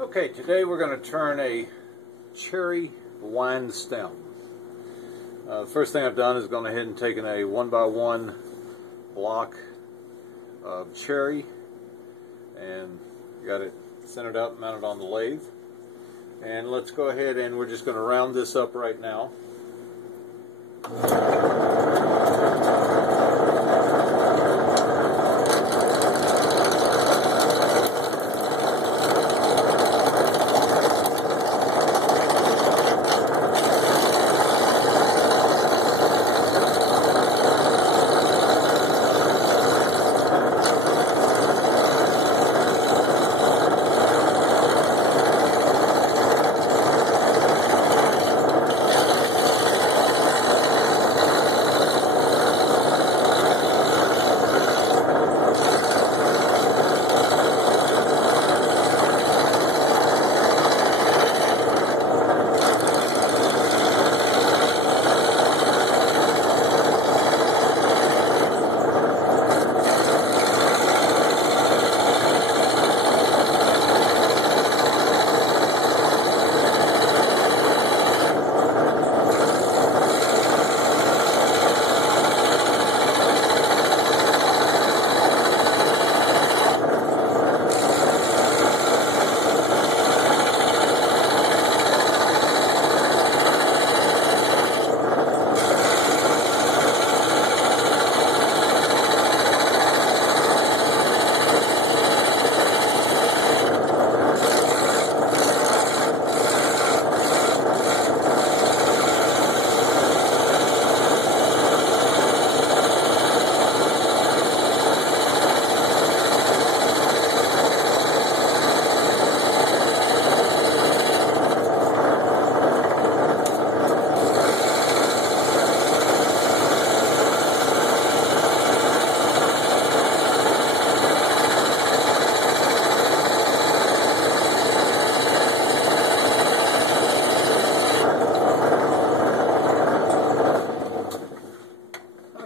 Okay, today we're going to turn a cherry wine stem. The first thing I've done is gone ahead and taken a 1x1 block of cherry and got it centered up, mounted on the lathe. And let's go ahead and we're just going to round this up right now.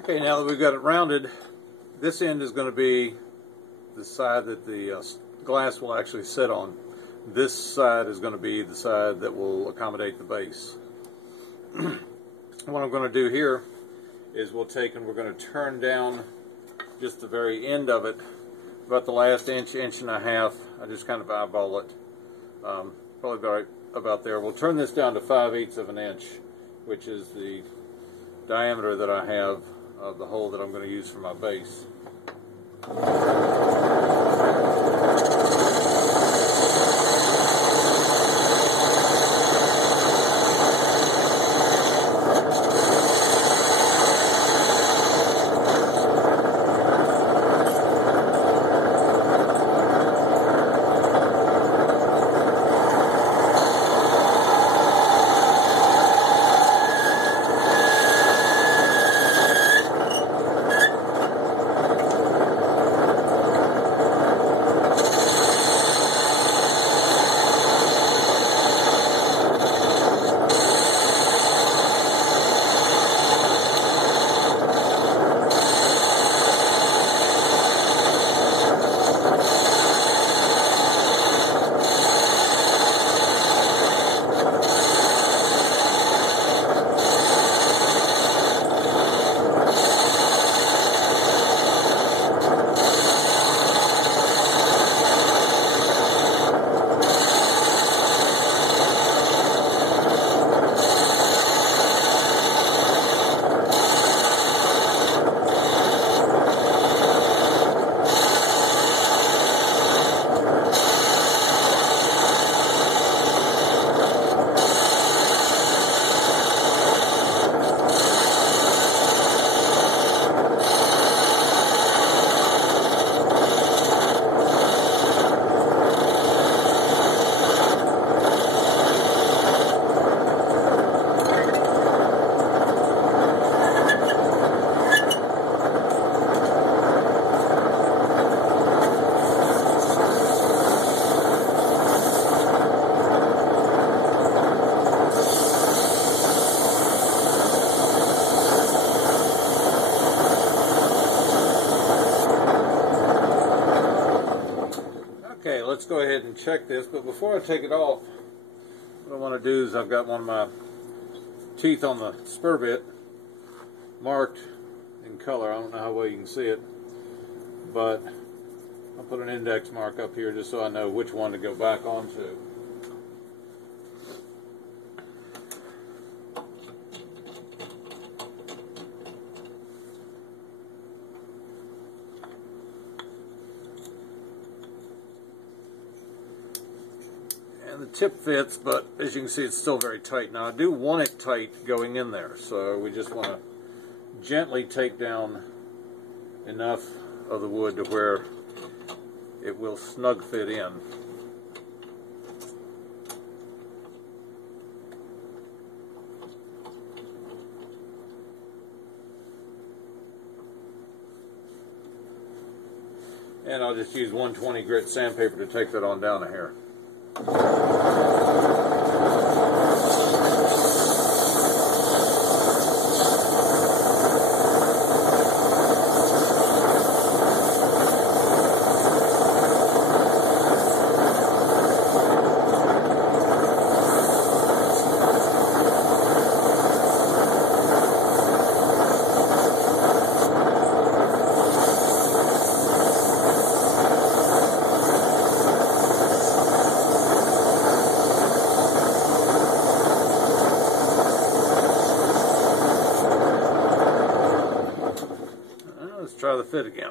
Okay, now that we've got it rounded, this end is going to be the side that the glass will actually sit on. This side is going to be the side that will accommodate the base. What I'm going to do here is we're going to turn down just the very end of it, about the last inch, inch and a half. I just kind of eyeball it, probably right about there. We'll turn this down to 5/8 of an inch, which is the diameter that I have of the hole that I'm going to use for my base. Okay, let's go ahead and check this, but before I take it off, what I want to do is I've got one of my teeth on the spur bit marked in color. I don't know how well you can see it, but I'll put an index mark up here just so I know which one to go back onto. And the tip fits, but as you can see, it's still very tight. Now, I do want it tight going in there, so we just want to gently take down enough of the wood to where it will snug fit in. And I'll just use 120 grit sandpaper to take that on down a hair. Let's try the fit again.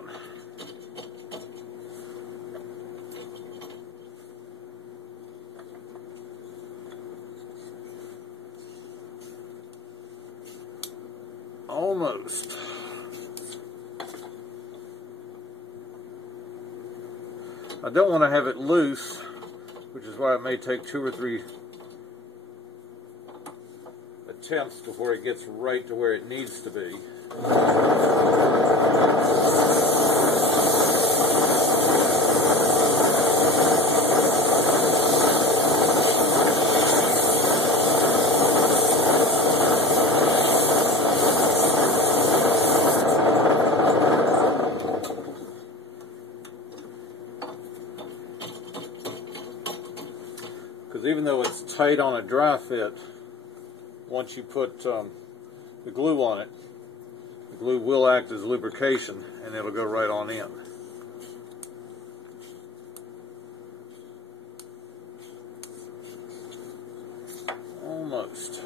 Almost. I don't want to have it loose, which is why it may take 2 or 3 attempts before it gets right to where it needs to be. Because even though it's tight on a dry fit, once you put the glue on it, the glue will act as lubrication and it'll go right on in. Almost.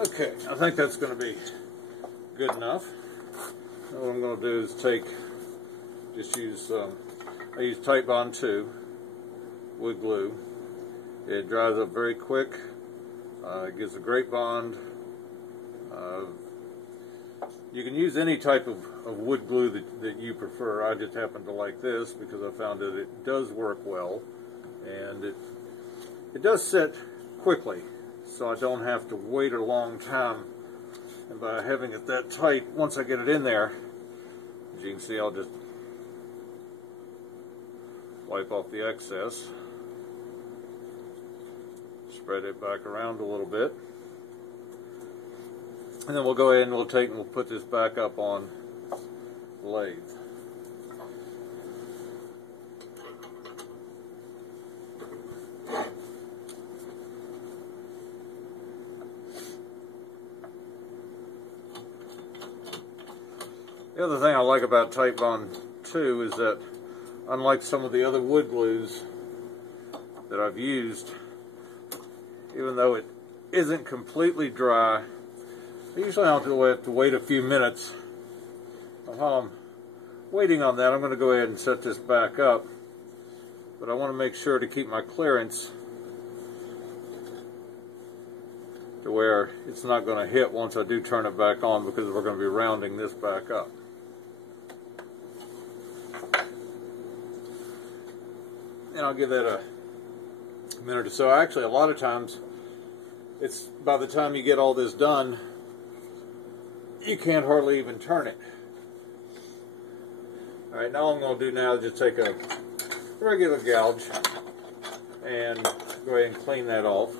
Okay, I think that's going to be good enough. Now what I'm going to do is I use Pt1 wood glue. It dries up very quick. It gives a great bond. You can use any type of wood glue that you prefer. I just happen to like this because I found that it does work well, and it does set quickly, so I don't have to wait a long time. And by having it that tight, once I get it in there, as you can see, I'll just wipe off the excess, spread it back around a little bit, and then we'll go ahead and we'll put this back up on the lathe. The other thing I like about Pt1 is that, unlike some of the other wood glues that I've used, even though it isn't completely dry, I usually have to wait a few minutes. While I'm waiting on that, I'm going to go ahead and set this back up, but I want to make sure to keep my clearance to where it's not going to hit once I do turn it back on, because we're going to be rounding this back up. And I'll give that a minute or so. Actually, a lot of times, it's by the time you get all this done, you can't hardly even turn it. Alright, now all I'm going to do now is just take a regular gouge and go ahead and clean that off.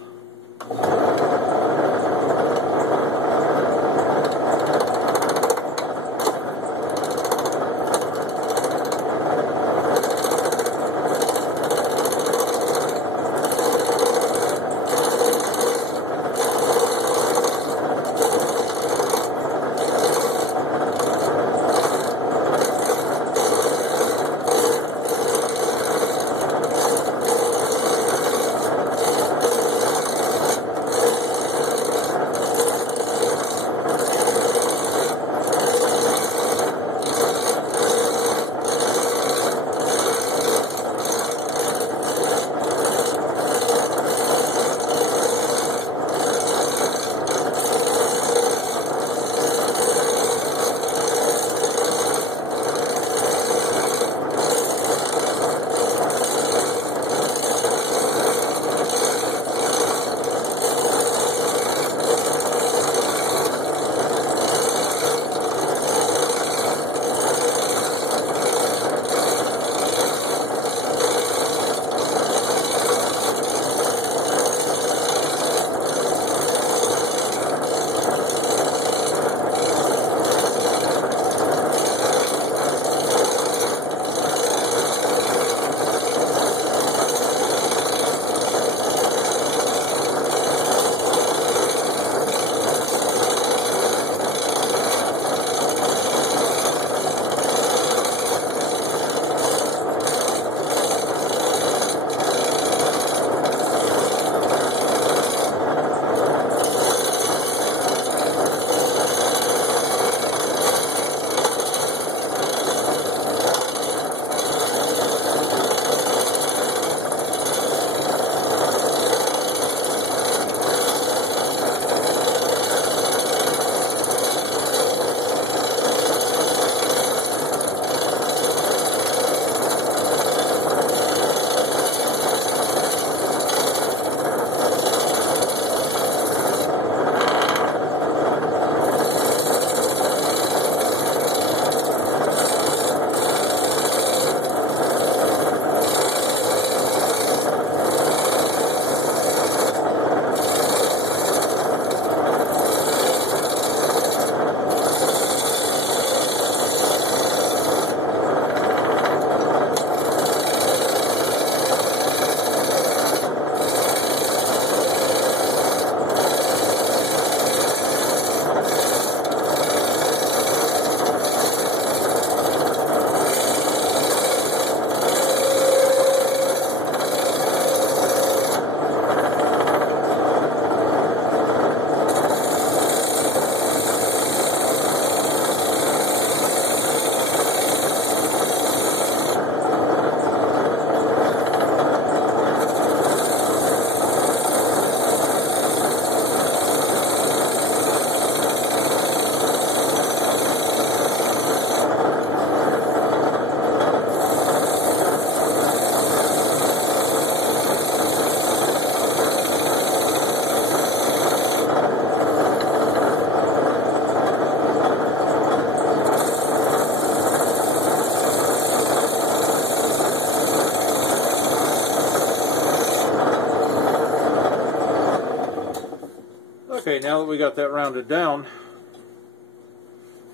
Okay, now that we got that rounded down,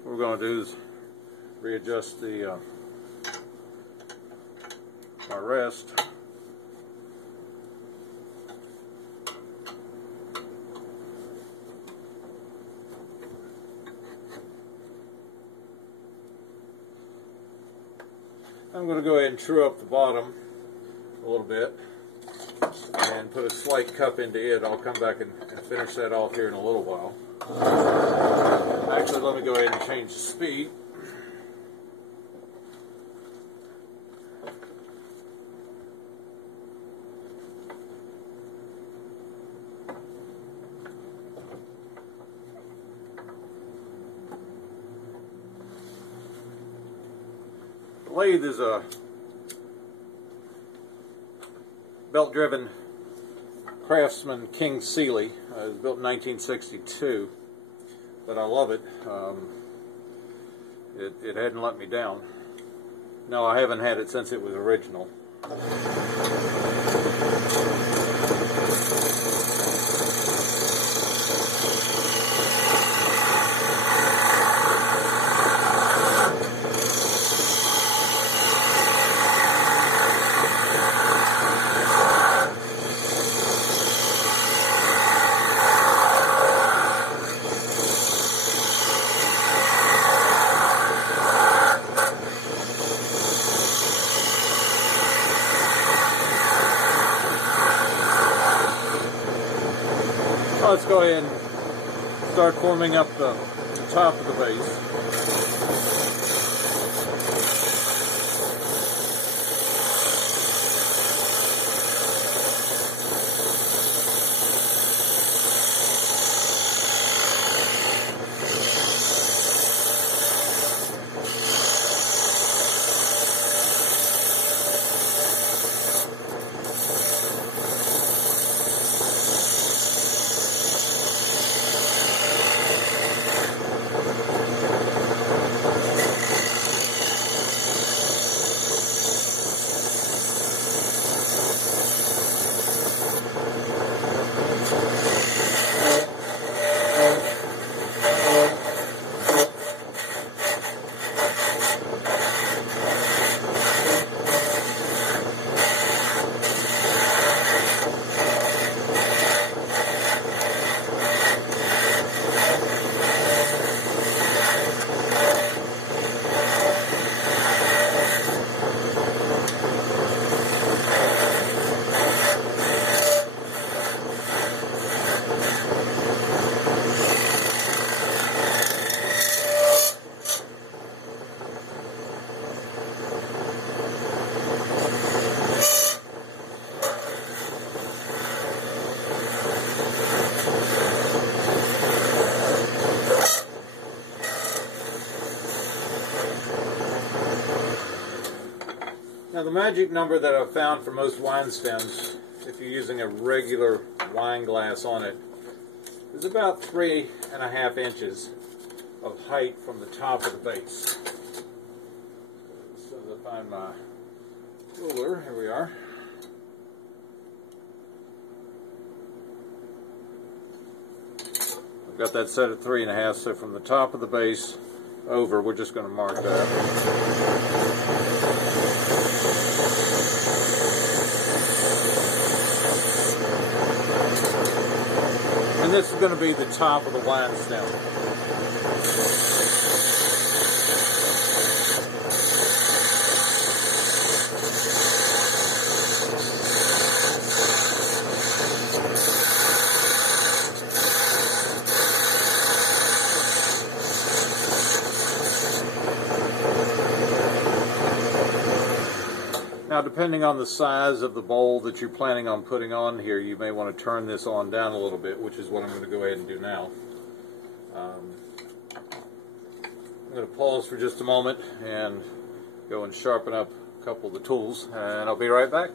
what we're going to do is readjust the our rest. I'm going to go ahead and true up the bottom a little bit and put a slight cup into it. I'll come back and finish that off here in a little while. Actually, let me go ahead and change the speed. The lathe is a belt-driven Craftsman King Sealy. It was built in 1962, but I love it. It hadn't let me down. No, I haven't had it since it was original. Let's go ahead and start forming up the top of the base. Now the magic number that I've found for most wine stems, if you're using a regular wine glass on it, is about 3.5 inches of height from the top of the base. So as I find my ruler, here we are. I've got that set at 3.5, so from the top of the base over, we're just going to mark that. And this is going to be the top of the wine stem. Now, depending on the size of the bowl that you're planning on putting on here, you may want to turn this on down a little bit, which is what I'm going to go ahead and do now. I'm going to pause for just a moment and go and sharpen up a couple of the tools, and I'll be right back.